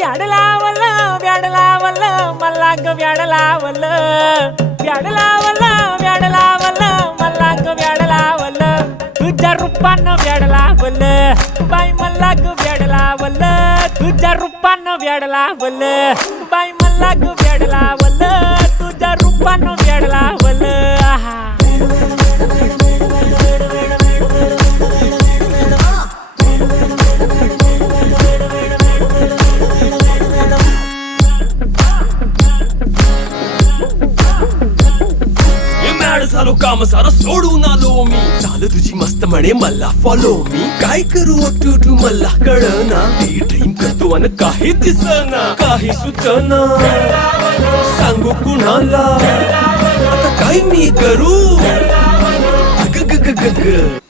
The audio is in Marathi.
व्याड लावलं व्याड लावलं मला ग व्याड लावलं व्याड लावलं व्याड लावलं मला ग व्याड लावलं तुझ्या रूपानं व्याड लावलं बाई मला ग व्याड लावलं तुझ्या रूपानं व्याड लावलं बाई मला ग व्याड लावलं तुझ्या रूपानं व्याड लावलं आहा झालो काम सारा सोडून आलो मी चाल तुझी मस्त म्हणे मला फॉलो मी काय करू टू मला कळना ती ड्रीम करतो अन काही दिसना काही सुचना सांगू कुणाला आता काय मी करू ग ग ग ग ग